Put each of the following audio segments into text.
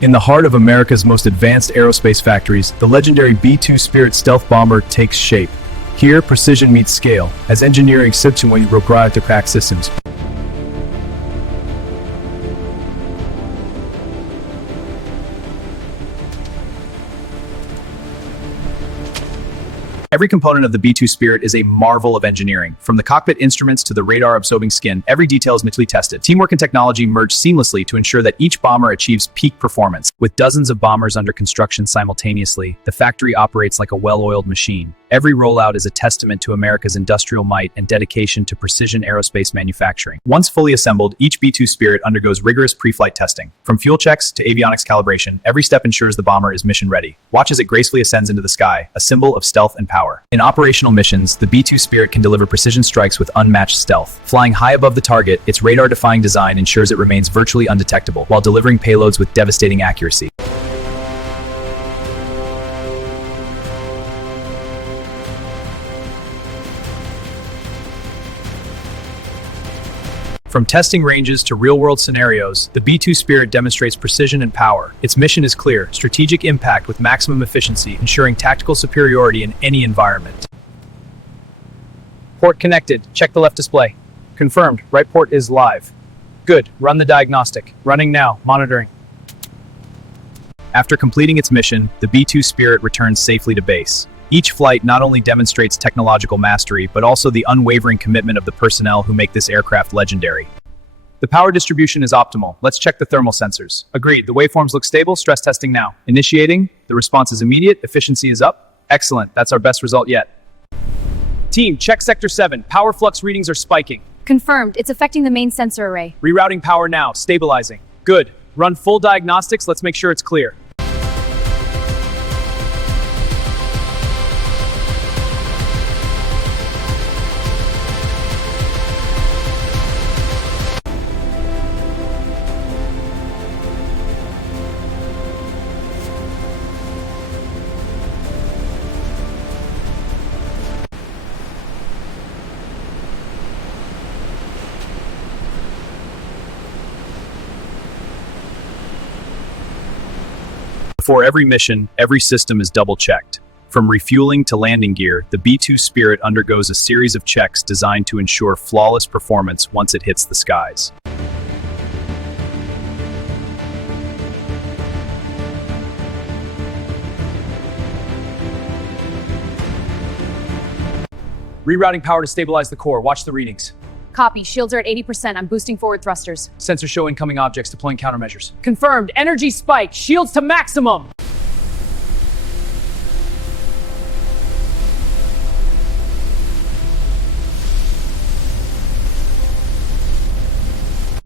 In the heart of America's most advanced aerospace factories, the legendary B-2 Spirit stealth bomber takes shape. Here, precision meets scale, as engineering Subsonic robotic systems. Every component of the B-2 Spirit is a marvel of engineering. From the cockpit instruments to the radar-absorbing skin, every detail is meticulously tested. Teamwork and technology merge seamlessly to ensure that each bomber achieves peak performance. With dozens of bombers under construction simultaneously, the factory operates like a well-oiled machine. Every rollout is a testament to America's industrial might and dedication to precision aerospace manufacturing. Once fully assembled, each B-2 Spirit undergoes rigorous pre-flight testing. From fuel checks to avionics calibration, every step ensures the bomber is mission-ready. Watch as it gracefully ascends into the sky, a symbol of stealth and power. In operational missions, the B-2 Spirit can deliver precision strikes with unmatched stealth. Flying high above the target, its radar-defying design ensures it remains virtually undetectable, while delivering payloads with devastating accuracy. From testing ranges to real-world scenarios, the B-2 Spirit demonstrates precision and power. Its mission is clear: strategic impact with maximum efficiency, ensuring tactical superiority in any environment. Port connected. Check the left display. Confirmed. Right port is live. Good. Run the diagnostic. Running now. Monitoring. After completing its mission, the B-2 Spirit returns safely to base. Each flight not only demonstrates technological mastery, but also the unwavering commitment of the personnel who make this aircraft legendary. The power distribution is optimal. Let's check the thermal sensors. Agreed. The waveforms look stable. Stress testing now. Initiating. The response is immediate. Efficiency is up. Excellent. That's our best result yet. Team, check Sector 7. Power flux readings are spiking. Confirmed. It's affecting the main sensor array. Rerouting power now. Stabilizing. Good. Run full diagnostics. Let's make sure it's clear. Before every mission, every system is double-checked. From refueling to landing gear, the B-2 Spirit undergoes a series of checks designed to ensure flawless performance once it hits the skies. Rerouting power to stabilize the core. Watch the readings. Copy. Shields are at 80%. I'm boosting forward thrusters. Sensors show incoming objects, deploying countermeasures. Confirmed. Energy spike. Shields to maximum.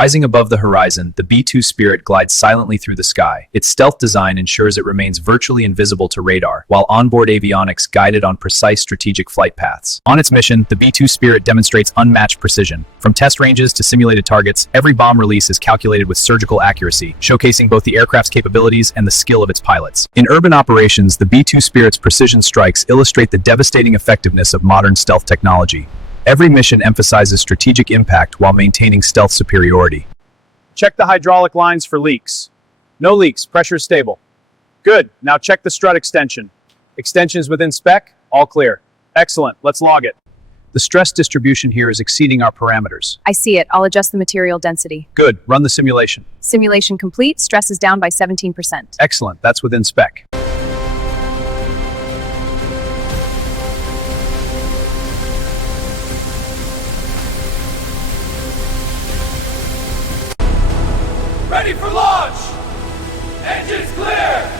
Rising above the horizon, the B-2 Spirit glides silently through the sky. Its stealth design ensures it remains virtually invisible to radar, while onboard avionics guide it on precise strategic flight paths. On its mission, the B-2 Spirit demonstrates unmatched precision. From test ranges to simulated targets, every bomb release is calculated with surgical accuracy, showcasing both the aircraft's capabilities and the skill of its pilots. In urban operations, the B-2 Spirit's precision strikes illustrate the devastating effectiveness of modern stealth technology. Every mission emphasizes strategic impact while maintaining stealth superiority. Check the hydraulic lines for leaks. No leaks, pressure is stable. Good, now check the strut extension. Extension is within spec, all clear. Excellent, let's log it. The stress distribution here is exceeding our parameters. I see it. I'll adjust the material density. Good, run the simulation. Simulation complete. Stress is down by 17%. Excellent, that's within spec. Ready for launch! Engines clear!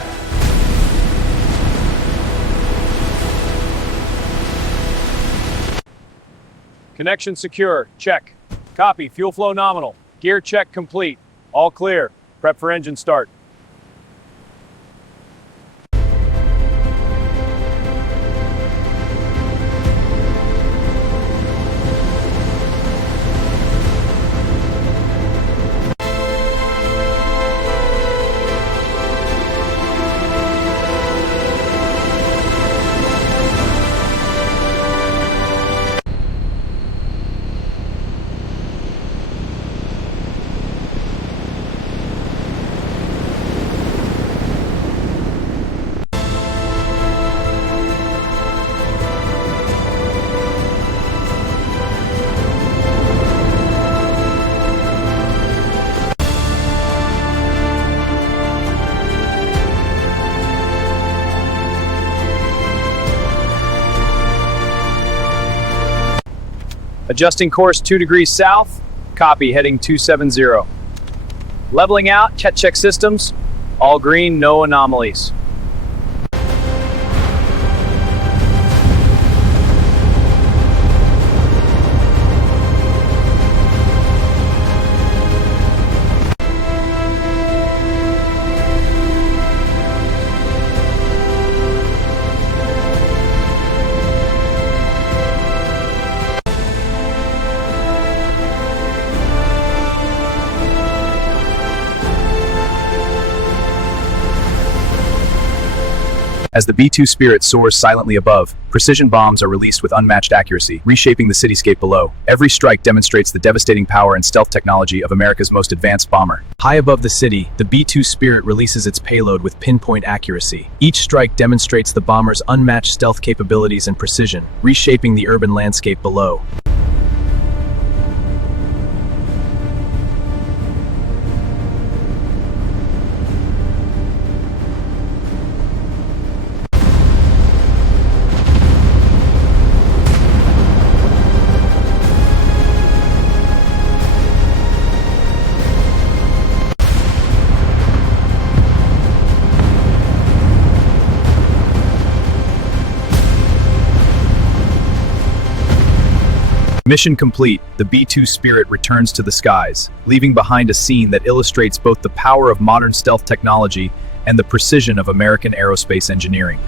Connection secure, check. Copy, fuel flow nominal. Gear check complete. All clear. Prep for engine start. Adjusting course 2 degrees south. Copy, heading 270. Leveling out, check systems. All green, no anomalies. As the B-2 Spirit soars silently above, precision bombs are released with unmatched accuracy, reshaping the cityscape below. Every strike demonstrates the devastating power and stealth technology of America's most advanced bomber. High above the city, the B-2 Spirit releases its payload with pinpoint accuracy. Each strike demonstrates the bomber's unmatched stealth capabilities and precision, reshaping the urban landscape below. Mission complete, the B-2 Spirit returns to the skies, leaving behind a scene that illustrates both the power of modern stealth technology and the precision of American aerospace engineering.